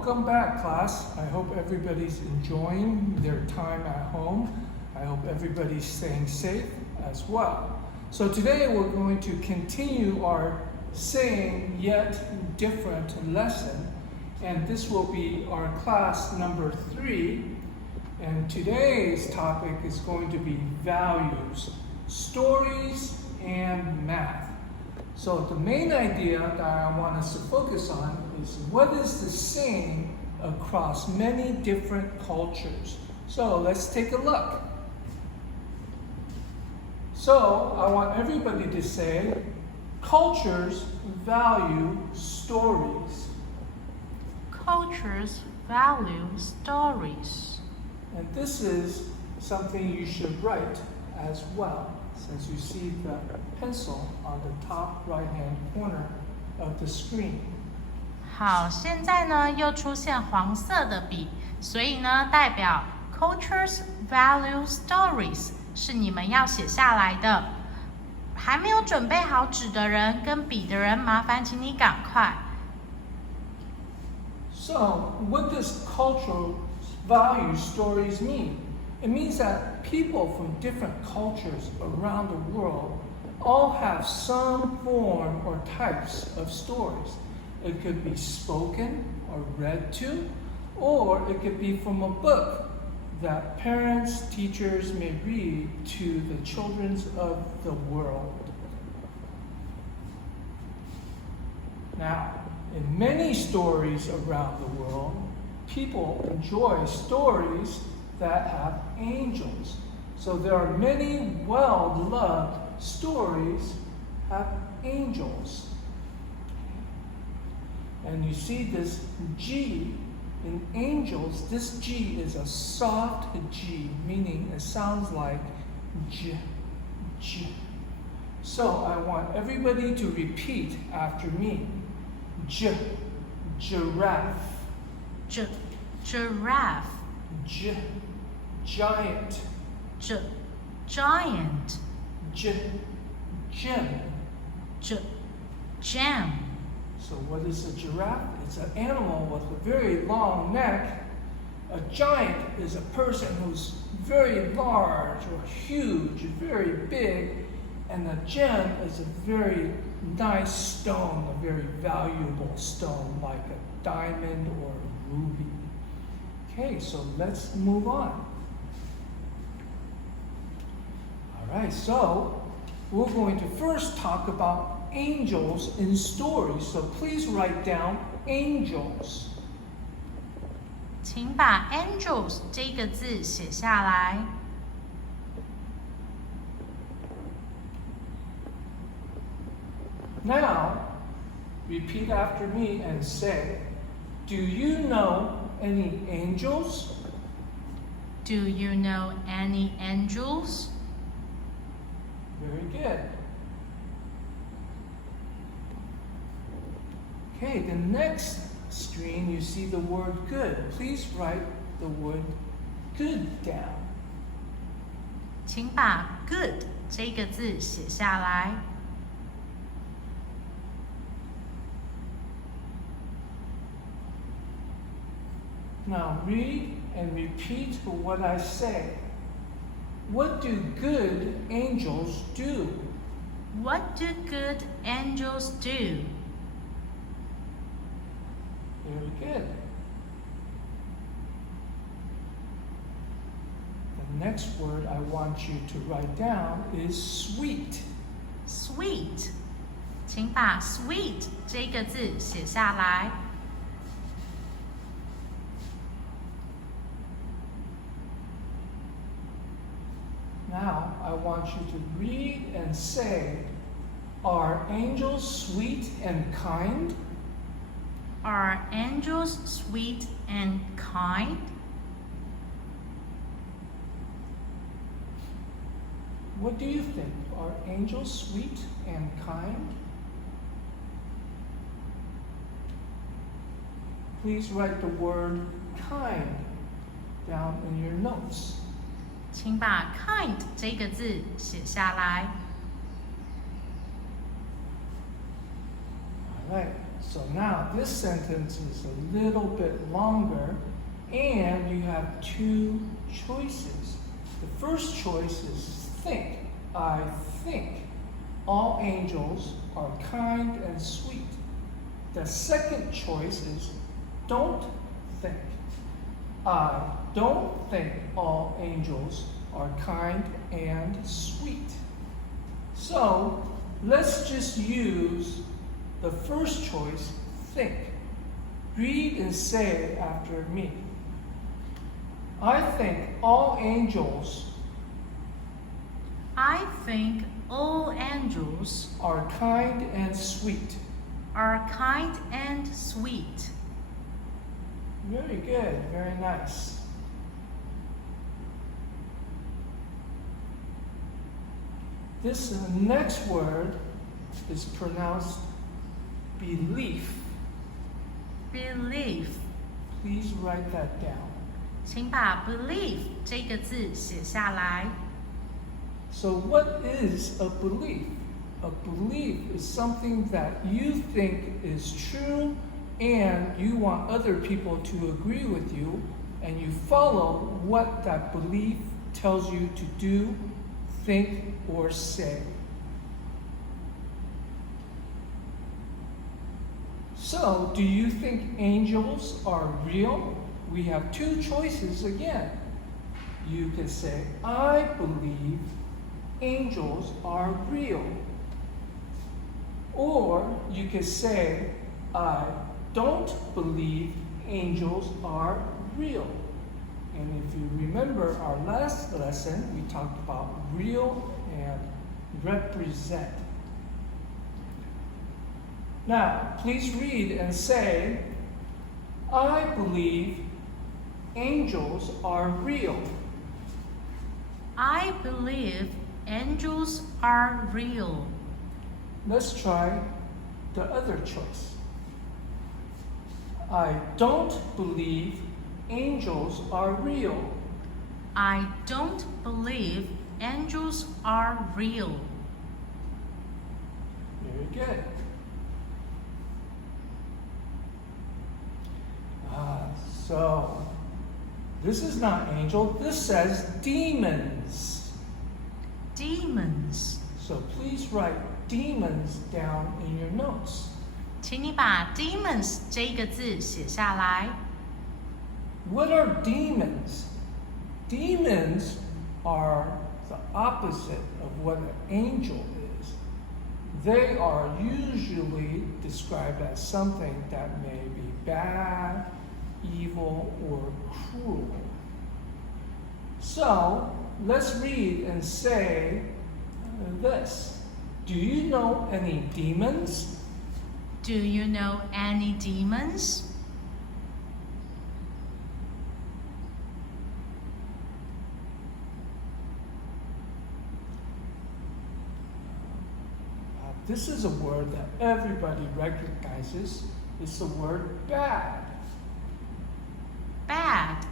welcome back, class. I hope everybody's enjoying their time at home. I hope everybody's staying safe as well. So today we're going to continue our same yet different lesson, and this will be our class number 3. And today's topic is going to be values, stories, and math. So the main idea that I want us to focus on is what is the same across many different cultures. So let's take a look. So I want everybody to say, cultures value stories. Cultures value stories. And this is something you should write as well, since you see the pencil on the top right-hand corner of the screen. 好，现在呢又出现黄色的笔，所以呢代表 cultures value stories 是你们要写下来的。还没有准备好纸的人跟笔的人，麻烦请你赶快。So, what does cultural value stories mean? It means that people from different cultures around the world all have some form or types of stories. It could be spoken or read to, or it could be from a book that parents, teachers may read to the children of the world. Now, in many stories around the world, people enjoy stories that have angels. So there are many well-loved stories have angels. And you see this G in angels. This G is a soft G, meaning it sounds like J, J. So I want everybody to repeat after me. J, giraffe. J, giraffe. J, giant. J, giant. J, gem. J, gem. So what is a giraffe? It's an animal with a very long neck. A giant is a person who's very large or huge, very big. And a gem is a very nice stone, a very valuable stone, like a diamond or a ruby. Okay, so let's move on. All right, so we're going to first talk about angels in stories. So please write down angels. 请把 angels 这个字写下来。Now, repeat after me and say, do you know any angels? Do you know any angels? Very good. Okay, the next screen you see the word good. Please write the word good down. 请把 good 这个字写下来。Now read and repeat what I say. What do good angels do? What do good angels do? Very good. The next word I want you to write down is sweet. Sweet. 请把 sweet 这个字写下来。Now, I want you to read and say, are angels sweet and kind? Are angels sweet and kind? What do you think? Are angels sweet and kind? Please write the word kind down in your notes. 请把 kind 这个字写下来。All right. So now this sentence is a little bit longer, and you have two choices. The first choice is think. I think all angels are kind and sweet. The second choice is don't think. I don't think all angels are kind and sweet. So let's just use the first choice, think. Read and say after me. I think all angels are kind and sweet. Very good, very nice. This next word is pronounced belief. Belief. Please write that down. 请把 belief 这个字写下来。So what is a belief? A belief is something that you think is true and you want other people to agree with you, and you follow what that belief tells you to do, think, or say. So, do you think angels are real? We have two choices again. You can say, I believe angels are real. Or you can say, I don't believe angels are real. And if you remember our last lesson, we talked about real and represent. Now, please read and say, I believe angels are real. I believe angels are real. Let's try the other choice. I don't believe angels are real. I don't believe angels are real. Very good. So, this is not angel. This says demons. Demons. So please write demons down in your notes. 请你把 demons 这个字写下来。What are demons? Demons are the opposite of what an angel is. They are usually described as something that may be bad, evil, or cruel. So, let's read and say this. Do you know any demons? Do you know any demons? This is a word that everybody recognizes. It's the word bad. Bad.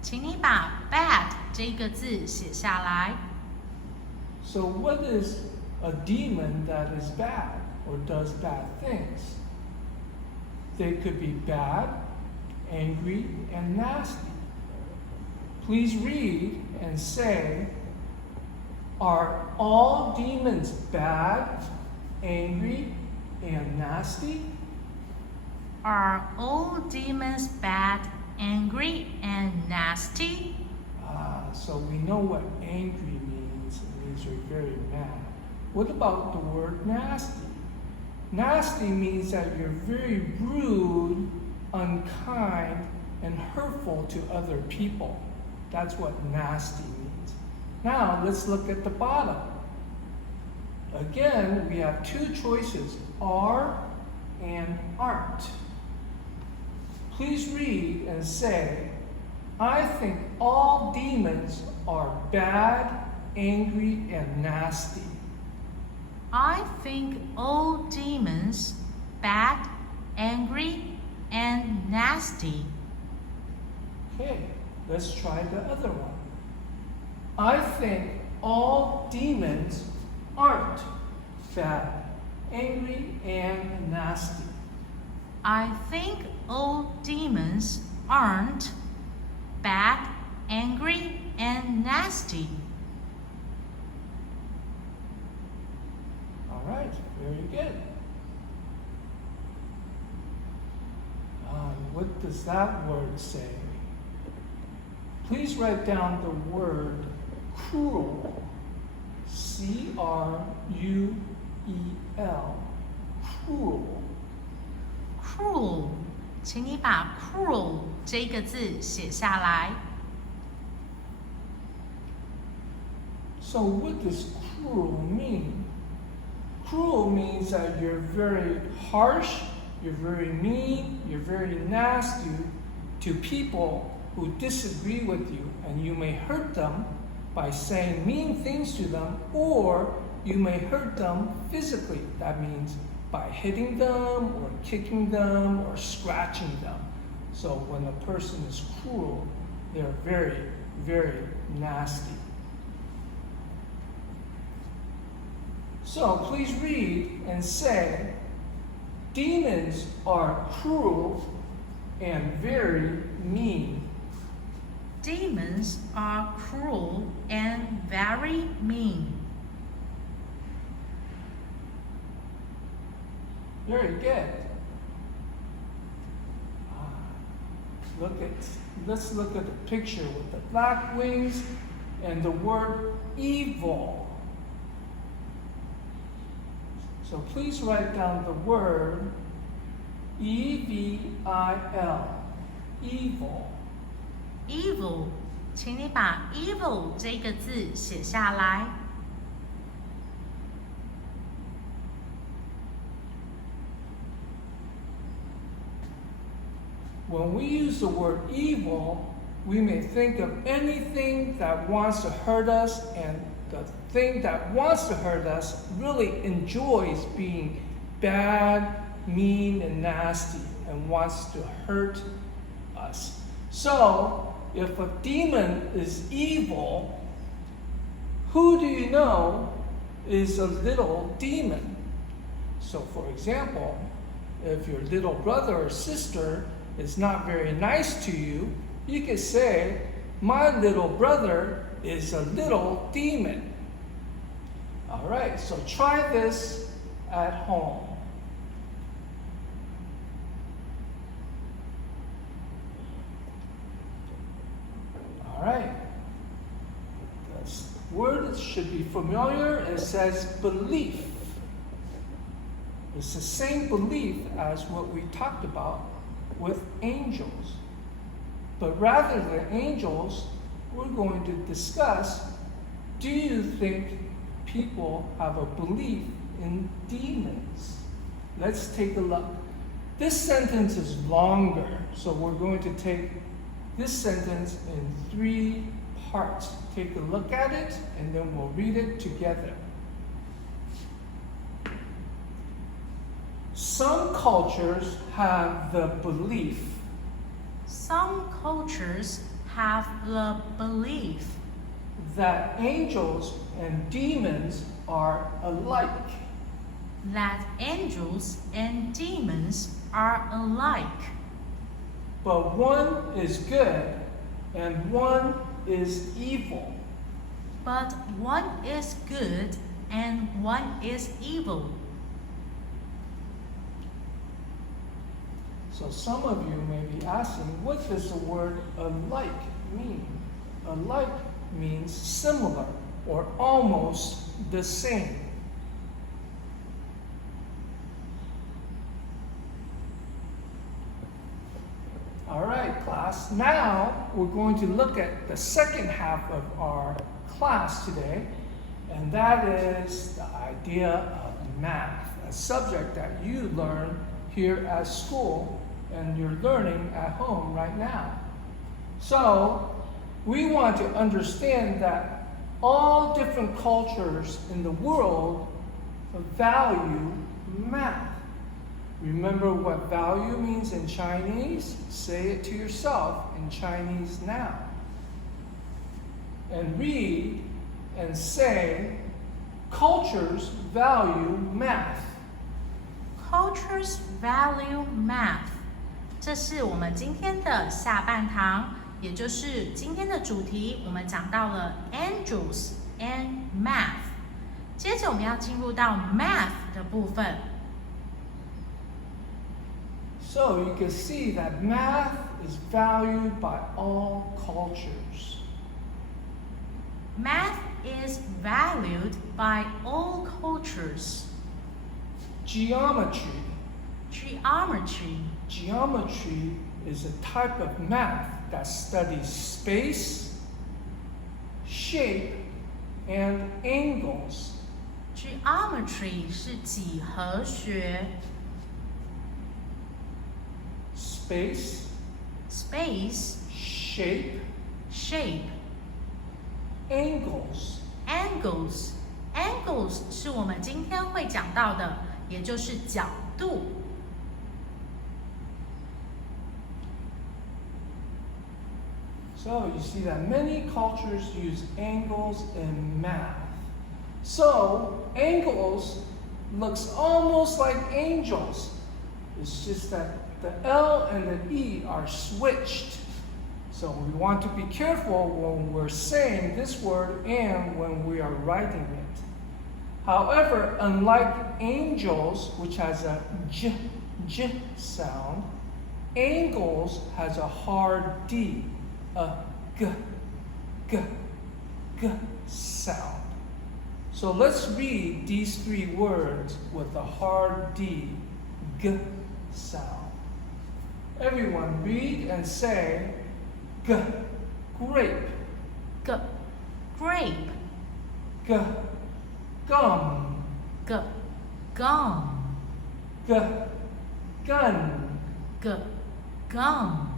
请你把 bad 这个字写下来。So what is a demon that is bad or does bad things? They could be bad, angry, and nasty. Please read and say, are all demons bad, angry, and nasty? Are all demons bad, angry, and nasty? So we know what angry means. It means you're very mad. What about the word nasty? Nasty means that you're very rude, unkind, and hurtful to other people. That's what nasty means. Now let's look at the bottom. Again, we have two choices, are and aren't. Please read and say, I think all demons are bad, angry, and nasty. I think all demons bad, angry, and nasty. Okay, let's try the other one. I think all demons aren't bad, angry, and nasty. I think all demons aren't bad, angry, and nasty. All right, very good. What does that word say? Please write down the word cruel. C-R-U-E-L. Cruel. Cruel，请你把 cruel 这个字写下来。So what does cruel mean? Cruel means that you're very harsh, you're very mean, you're very nasty to people who disagree with you, and you may hurt them by saying mean things to them, or you may hurt them physically. That means by hitting them or kicking them or scratching them. So when a person is cruel, they're very, very nasty. So please read and say, demons are cruel and very mean. Demons are cruel and very mean. Very good. Let's look at the picture with the black wings and the word evil. So please write down the word E-V-I-L, evil. Evil，请你把 evil 这个字写下来。When we use the word evil, we may think of anything that wants to hurt us, and the thing that wants to hurt us really enjoys being bad, mean, and nasty, and wants to hurt us. So, if a demon is evil, who do you know is a little demon? So, for example, if your little brother or sister is not very nice to you, you could say, my little brother is a little demon. All right, so try this at home. All right. This word should be familiar. It says belief. It's the same belief as what we talked about with angels. But rather than angels, we're going to discuss, do you think people have a belief in demons? Let's take a look. This sentence is longer, so we're going to take this sentence in 3 parts. Take a look at it, and then we'll read it together. Some cultures have the belief. Some cultures have the belief That angels and demons are alike. that angels and demons are alike. But one is good and one is evil. But one is good and one is evil. So some of you may be asking, what does the word alike mean? Alike means similar or almost the same. All right, class. Now we're going to look at the second half of our class today, and that is the idea of math, a subject that you learn here at school and you're learning at home right now. So we want to understand that all different cultures in the world value math. Remember what value means in Chinese? Say it to yourself in Chinese now. And read and say, cultures value math. cultures value math。这是我们今天的下半堂，也就是今天的主题。我们讲到了 angels and math。接着我们要进入到 math 的部分。So you can see that math is valued by all cultures. Math is valued by all cultures. Geometry. Geometry is a type of math that studies space, shape, and angles. Geometry 是几何学。Space, shape, angles. Angles 是我们今天会讲到的，也就是角度。So you see that many cultures use angles in math. So angles looks almost like angels. It's just that the L and the E are switched. So we want to be careful when we're saying this word and when we are writing it. However, unlike angels, which has a j sound, angles has a hard D, a g sound. So let's read these three words with a hard D, g sound. Everyone read and say grape, grape, gum, gum, gun. gum。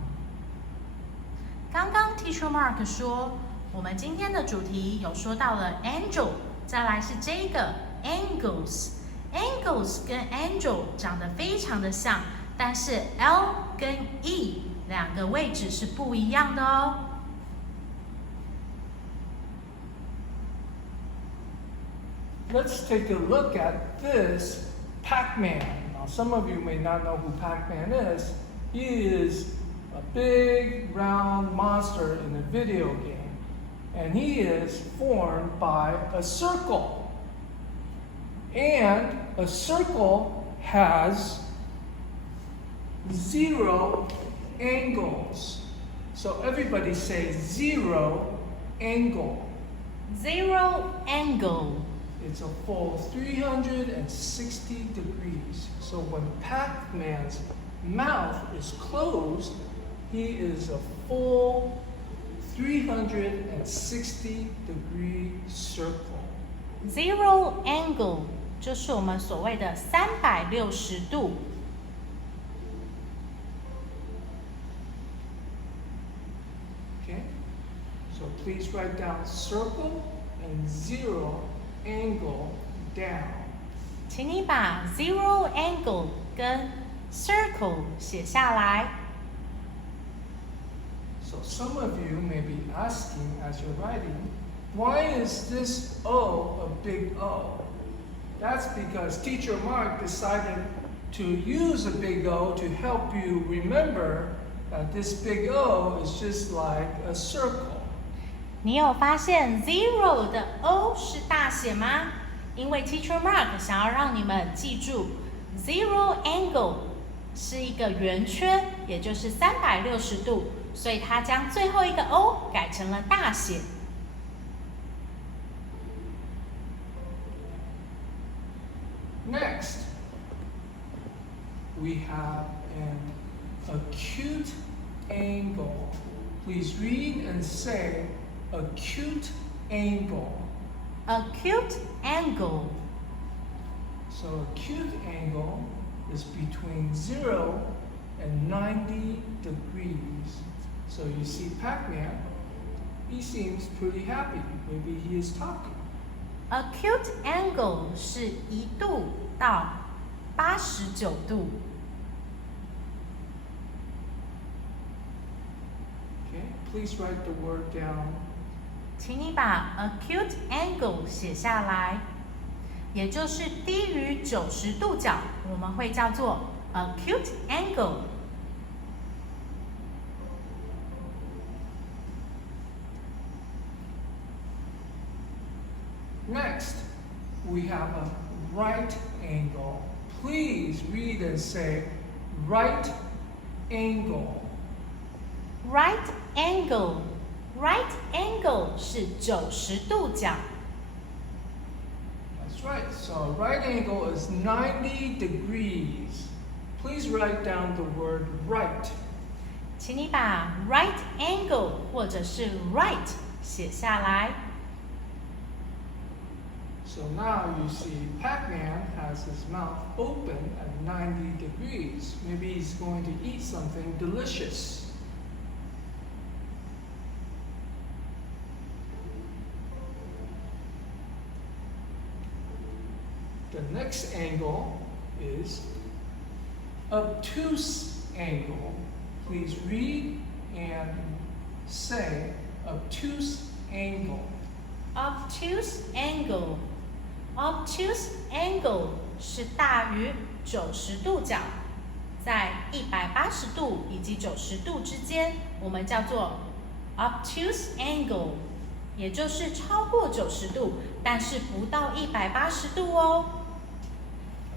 刚刚 Teacher Mark 说，我们今天的主题有说到了 angel， 再来是这个 angles。angles 跟 angel 长得非常的像，但是 L 跟 E 两个位置是不一样的哦。Let's take a look at this Pac-Man. Now, some of you may not know who Pac-Man is. He is a big, round monster in a video game. And he is formed by a circle. And a circle has 0 angles. So everybody say 0 angle. 0 angle. It's a full 360 degrees. So when Pac-Man's mouth is closed, he is a full 360 degree circle. 0 angle 就是我们所谓的360度。Okay? So please write down circle and 0 angle down. 请你把 0 angle 跟 circle 写下来。So some of you may be asking as you're writing, why is this O a big O? That's because Teacher Mark decided to use a big O to help you remember that this big O is just like a circle. 你有发现 zero 的 O 是大写吗？因为 Teacher Mark 想要让你们记住 zero angle 是一个圆圈，也就是360度，所以他将最后一个 O 改成了大写。Next, we have an acute angle. Please read and say acute angle. Acute angle. So acute angle is between 0 and 90 degrees. So you see Pac-Man, he seems pretty happy. Maybe he is talking. Acute angle 是1度到89度。Okay, please write the word down. 请你把 acute angle 写下来。也就是低于90度角，我们会叫做 Acute Angle。Next, we have a right angle. Please read and say right angle. Right angle, right angle 是90度角。That's right. So right angle is 90 degrees. Please write down the word right. 请你把 right angle 或者是 right 写下来。So now you see Pac-Man has his mouth open at 90 degrees. Maybe he's going to eat something delicious. The next angle is obtuse angle. Please read and say obtuse angle. Obtuse angle, obtuse angle 是大于90度角，在180度以及90度之间，我们叫做 obtuse angle， 也就是超过90度，但是不到180度哦。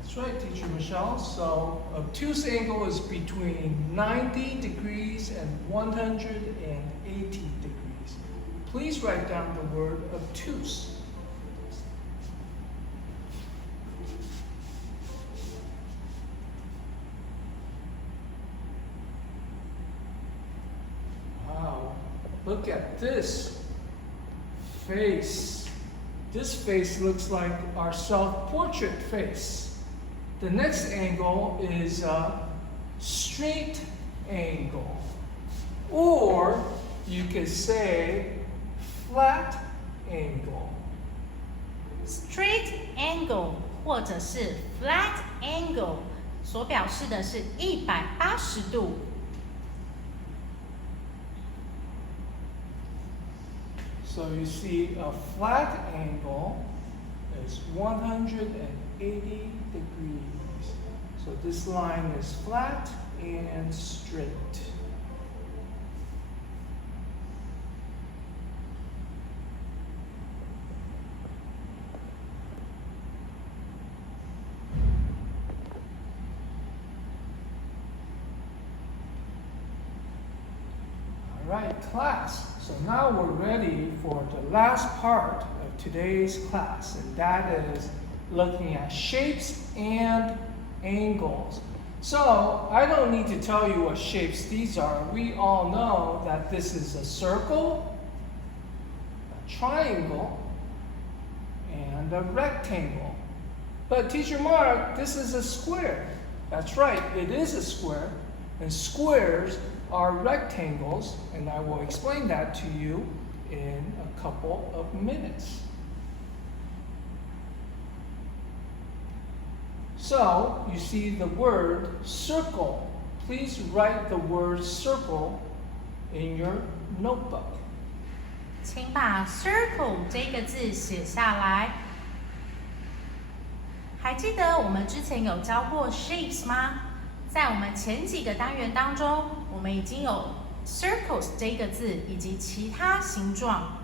That's right, Teacher Michelle. So obtuse angle is between 90 degrees and 180 degrees. Please write down the word obtuse. Wow, look at this face. This face looks like our self-portrait face. The next angle is a straight angle. Or you could say flat angle. Straight angle 或者是 flat angle 所表示的是180度。So you see a flat angle is 180 degrees. So this line is flat and straight. All right, class. So now we're ready for the last part of today's class, and that is looking at shapes and angles. So I don't need to tell you what shapes these are. We all know that this is a circle, a triangle, and a rectangle. But Teacher Mark, this is a square. That's right, it is a square, and squares are rectangles, and I will explain that to you in a couple of minutes. So, you see the word circle. Please write the word circle in your notebook. 请把 circle 这个字写下来。还记得我们之前有教过 shapes 吗？在我们前几个单元当中，我们已经有 circles 这个字以及其他形状。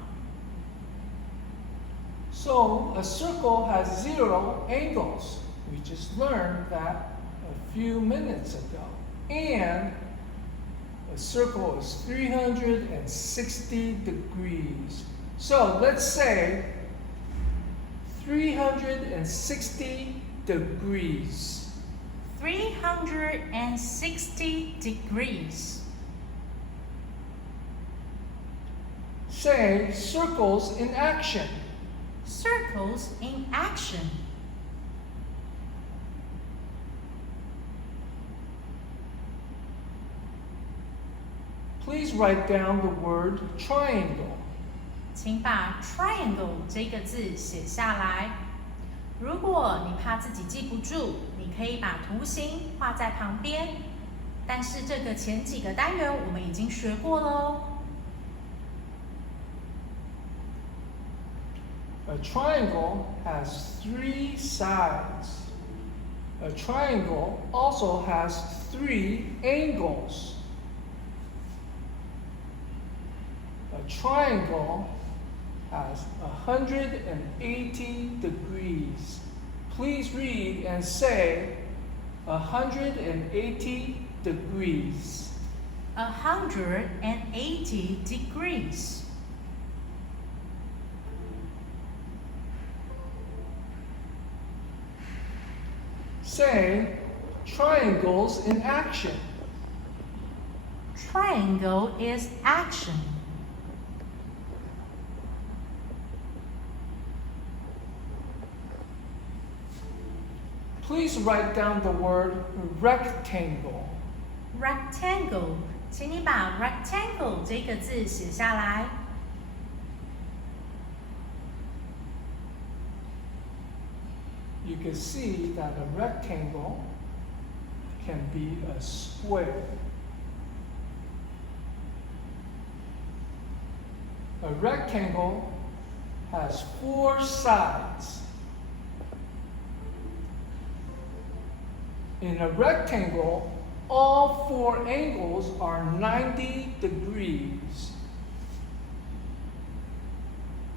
So, a circle has 0 angles. We just learned that a few minutes ago. And a circle is 360 degrees. So, let's say 360 degrees. 360 degrees. Say circles in action. Circles in action. Please write down the word triangle. 请把 triangle 这个字写下来。如果你怕自己记不住，你可以把图形画在旁边。但是这个前几个单元我们已经学过了哦。A triangle has 3 sides. A triangle also has 3 angles. A triangle has 180 degrees. Please read and say 180 degrees. 180 degrees. Say triangles in action. Triangle is action. Please write down the word rectangle. Rectangle，请你把 rectangle 这个字写下来。You can see that a rectangle can be a square. A rectangle has 4 sides. In a rectangle, all 4 angles are 90 degrees.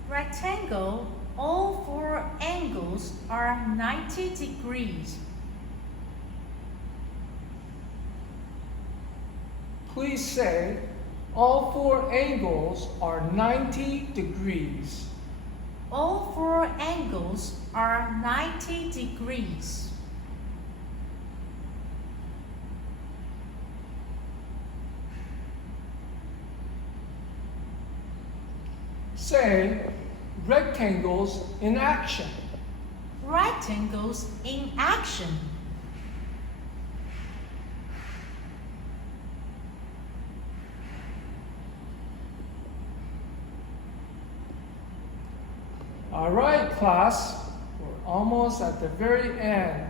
Rectangle, all 4 angles are 90 degrees. Please say, all 4 angles are 90 degrees. All 4 angles are 90 degrees. Say, rectangles in action. Rectangles in action. All right, class, we're almost at the very end.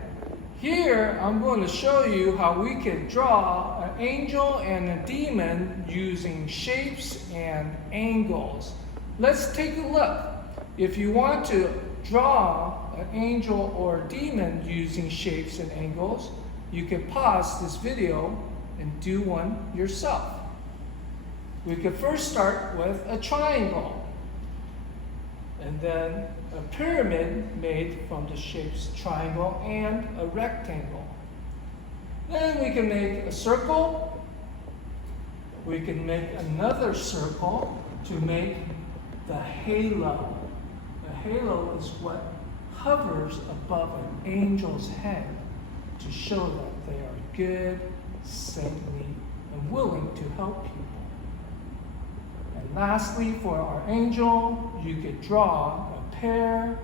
Here, I'm going to show you how we can draw an angel and a demon using shapes and angles. Let's take a look. If you want to draw an angel or a demon using shapes and angles, you can pause this video and do one yourself. We could first start with a triangle, and then a pyramid made from the shapes triangle and a rectangle. Then we can make a circle. We can make another circle to make the halo. The halo is what hovers above an angel's head to show that they are good, saintly, and willing to help people. And lastly, for our angel, you could draw a pair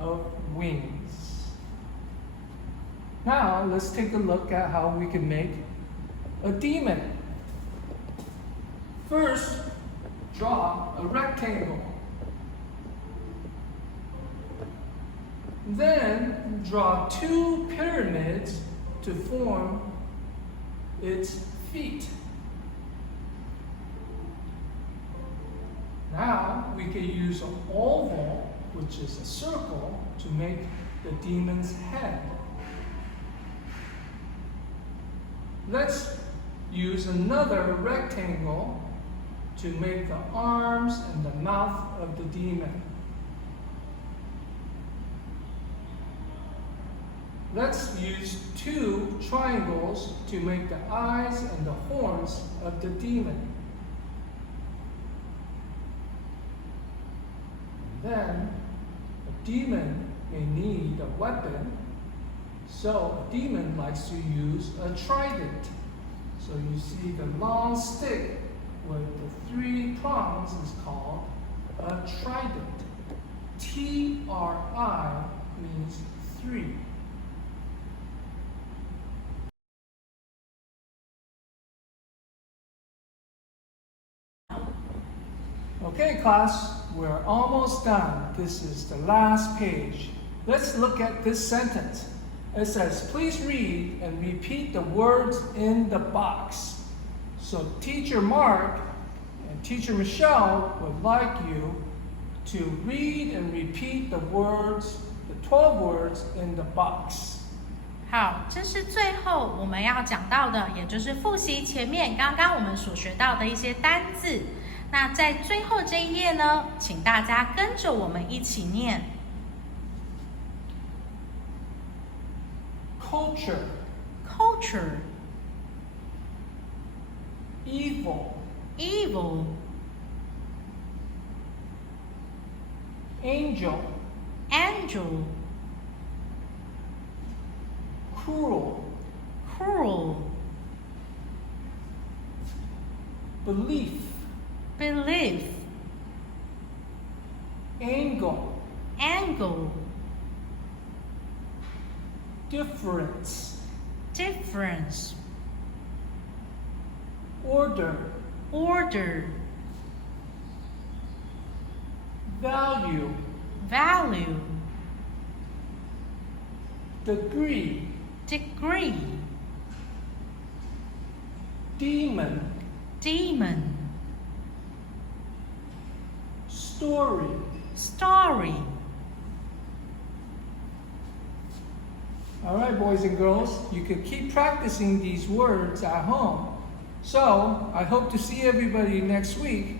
of wings. Now, let's take a look at how we can make a demon. First, draw a rectangle. Then, draw 2 pyramids to form its feet. Now, we can use an oval, which is a circle, to make the demon's head. Let's use another rectangle to make the arms and the mouth of the demon. Let's use 2 triangles to make the eyes and the horns of the demon. Then, a demon may need a weapon, so a demon likes to use a trident. So you see the long stick with the 3 prongs is called a trident. T-R-I means 3. Okay, class, we're almost done. This is the last page. Let's look at this sentence. It says, please read and repeat the words in the box. So Teacher Mark and Teacher Michelle would like you to read and repeat the words, the 12 words in the box. 好，这是最后我们要讲到的，也就是复习前面刚刚我们所学到的一些单字。那在最后这一页呢，请大家跟着我们一起念 Culture, culture, evil, evil, angel, angel, cruel, cruel, belief, belief, angle, angle, difference, difference, order, order, value, value, degree, degree, demon, demon, story. story. All right, boys and girls, you can keep practicing these words at home. So, I hope to see everybody next week.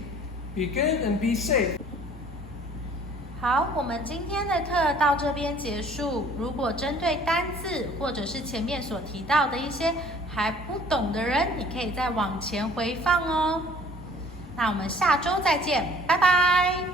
Be good and be safe. 好，我们今天的课到这边结束。如果针对单字或者是前面所提到的一些还不懂的人，你可以再往前回放哦。那我们下周再见，拜拜。